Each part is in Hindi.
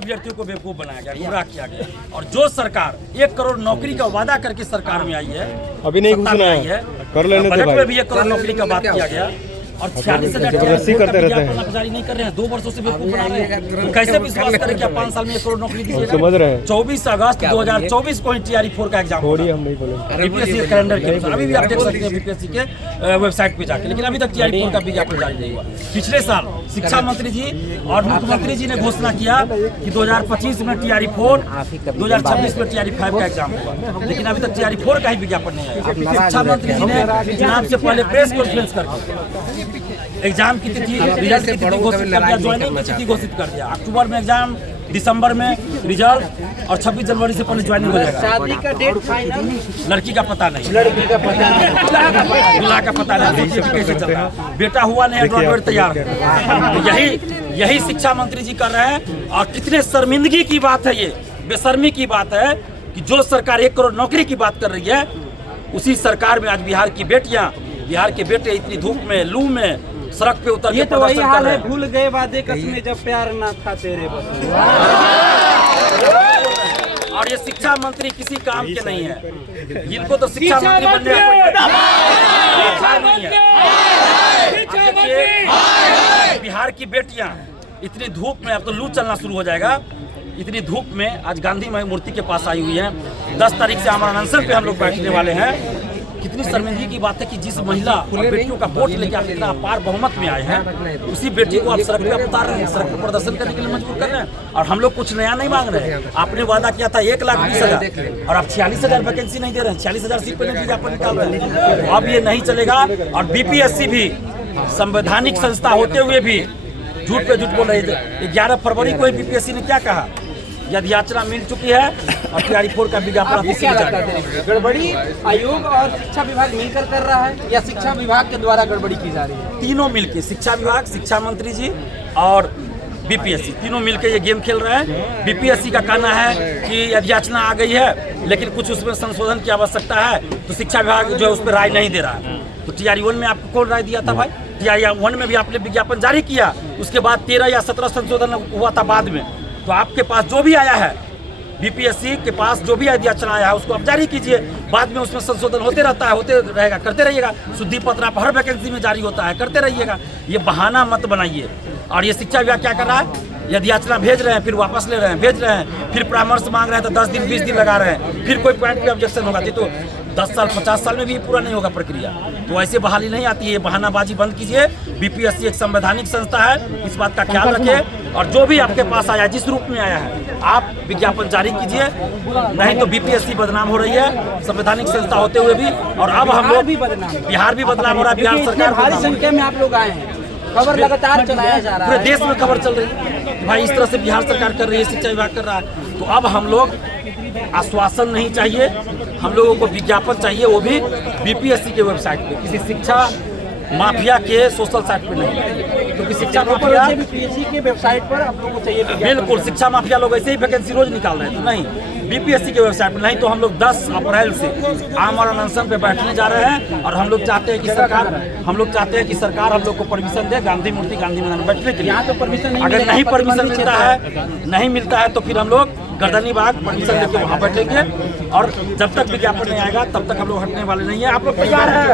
अभ्यर्थियों को बेवकूफ बनाया गया, गुमराह किया गया। और जो सरकार 1 करोड़ नौकरी का वादा करके सरकार में आई है, अभी नहीं घोषणा है, कर लेने बजट में भी 1 करोड़ नौकरी का बात किया गया और 46,000 जबरदस्ती करते रहते हैं, जारी नहीं कर रहे हैं। 2 वर्षों से बेवकूफ बना रहे हैं, तो कैसे विश्वास करें कि आप 5 साल में 1 करोड़ नौकरी दीजिएगा? समझ रहे हैं। 24 अगस्त 2024 को TRE-4 का एग्जाम थोड़ी हम नहीं बोलेंगे, बीपीएससी के कैलेंडर के अनुसार अभी भी आप देख सकते हैं बीपीएससी के वेबसाइट पे जाके, लेकिन अभी तक TRE-4 का विज्ञापन जारी नहीं हुआ। पिछले साल शिक्षा मंत्री जी और मुख्यमंत्री जी ने घोषणा किया कि 2025 में TRE-4, 2026 में TRE-5 का एग्जाम होगा, लेकिन अभी तक TRE-4 का ही विज्ञापन नहीं आया। शिक्षा मंत्री जी ने चुनाव से पहले प्रेस कॉन्फ्रेंस करके एग्जाम की तिथि, रिजल्ट की तिथि घोषित कर दिया, ज्वाइनिंग की तिथि घोषित कर दिया। अक्टूबर में एग्जाम, दिसंबर में रिजल्ट और 26 जनवरी से पहले ज्वाइनिंग हो जाएगा। शादी का डेट फाइनल, लड़की का पता नहीं, लड़की का पता नहीं, दूल्हा का पता नहीं, कैसे चल रहा है, बेटा हुआ नहीं, एडवर्टाइजमेंट तैयार है। तो यही शिक्षा मंत्री जी कर रहे हैं। और कितने शर्मिंदगी की बात है, ये बेशर्मी की बात है कि जो सरकार 1 करोड़ नौकरी की बात कर रही है, उसी सरकार में आज बिहार की बेटियां, बिहार के बेटे इतनी धूप में, लू में सड़क पे उतर के प्रदर्शन कर रहे हैं। भूल गए वादे कसमें जब प्यार ना था तेरे बस। और ये शिक्षा मंत्री किसी काम के नहीं है, इनको तो शिक्षा मंत्री बनने का नहीं है। बिहार की बेटियां इतनी धूप में, अब तो लू चलना शुरू हो जाएगा, इतनी धूप में आज गांधी मूर्ति के पास आई हुई है। 10 तारीख से आमरण अनशन पे हम लोग बैठने वाले हैं। कितनी शर्मिंदगी की बात है कि जिस महिला और बेटियों का वोट लेके आप इतना अपार बहुमत में आए हैं, उसी बेटी को आप सड़क पे उतार रहे हैं, सड़क पर प्रदर्शन करने के लिए मजबूर कर रहे हैं। और हम लोग कुछ नया नहीं मांग रहे हैं। आपने वादा किया था 1,20,000 और आप 46,000 वैकेंसी नहीं दे रहे हैं, 40,000 सीट पे नहीं विज्ञापन निकाल रहे हैं। अब ये नहीं चलेगा। और बीपीएससी भी संवैधानिक संस्था होते हुए भी झूठ पे झूठ बोल रही है। 11 फरवरी को बीपीएससी ने क्या कहा, यदि याचना मिल चुकी है और TRE-4 का विज्ञापन गड़बड़ी आयोग और शिक्षा विभाग मिलकर कर रहा है या शिक्षा विभाग के द्वारा गड़बड़ी की जा रही है? तीनों मिलके, शिक्षा विभाग, शिक्षा मंत्री जी और बीपीएससी, तीनों मिलके ये गेम खेल रहे हैं। बीपीएससी का कहना है कि यदि याचना आ गई है लेकिन कुछ उसमें संशोधन की आवश्यकता है, तो शिक्षा विभाग जो है उस पर राय नहीं दे रहा है। तो TRE-1 में आपको कौन राय दिया था भाई? TRE-1 में भी आपने विज्ञापन जारी किया, उसके बाद 13 या 17 संशोधन हुआ था बाद में। तो आपके पास जो भी आया है, बीपीएससी के पास जो भी याचना आया है, उसको आप जारी कीजिए। बाद में उसमें संशोधन होते रहता है, होते रहेगा, करते रहिएगा। शुद्धि पत्र आप हर वैकेंसी में जारी होता है, करते रहिएगा। ये बहाना मत बनाइए। और ये शिक्षा विभाग क्या कर रहा है, यदि याचना भेज रहे हैं फिर वापस ले रहे हैं, भेज रहे हैं फिर परामर्श मांग रहे हैं तो 10 दिन 20 दिन लगा रहे हैं, फिर कोई पॉइंट पे ऑब्जेक्शन होगा तो 10 साल 50 साल में भी पूरा नहीं होगा प्रक्रिया। तो ऐसे बहाली नहीं आती है, ये बहानाबाजी बंद कीजिए। बीपीएससी एक संवैधानिक संस्था है, इस बात का ख्याल रखें। और जो भी आपके पास आया, जिस रूप में आया है, आप विज्ञापन जारी कीजिए, नहीं तो बीपीएससी बदनाम हो रही है संवैधानिक संस्था होते हुए भी। और अब हम लोग बिहार भी बदनाम हो रहा है, बिहार सरकार भारी संख्या में आप लोग आए हैं, खबर लगातार चलाया जा रहा है, पूरे देश में खबर चल रही है भाई, इस तरह से बिहार सरकार कर रही है, शिक्षा विभाग कर रहा है। तो अब हम लोग आश्वासन नहीं चाहिए, हम लोगों को विज्ञापन चाहिए, वो भी बीपीएससी के वेबसाइट पे, किसी शिक्षा माफिया के सोशल साइट पे नहीं। क्योंकि शिक्षा माफिया बीपीएससी के वेबसाइट पर आप लोगों को चाहिए। बिल्कुल, शिक्षा माफिया लोग ऐसे ही वैकेंसी रोज निकाल रहे हैं, तो नहीं, बीपीएससी के वेबसाइट पर नहीं। तो हम लोग 10 अप्रैल से आमरण अनशन पे बैठने जा रहे हैं। और हम लोग चाहते हैं कि सरकार हम लोग को परमिशन दे गांधी मूर्ति, गांधी मैदान बैठने के लिए। यहाँ तो परमिशन नहीं, अगर नहीं परमिशन मिलता है तो फिर हम लोग गर्दनी बाग परमिशन लेके वहाँ बैठेंगे। और जब तक विज्ञापन नहीं आएगा तब तक हम लोग हटने वाले नहीं है। आप लोग तैयार हैं?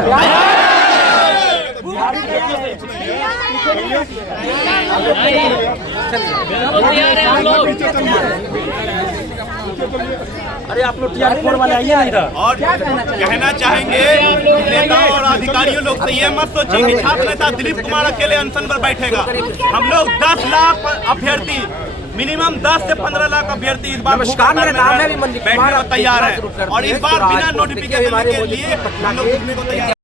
अरे आप लोग TRE-4 वाले आइए ना इधर। और कहना चाहेंगे नेताओं और अधिकारियों लोग से ये मत सोचिए कि छात्र नेता दिलीप कुमार अकेले अनशन पर बैठेगा। हम लोग 10 लाख अभ्यर्थी, मिनिमम 10 से 15 लाख अभ्यर्थी इस बार बैठने को तैयार है। और इस बार बिना नोटिफिकेशन के लिए हम लोग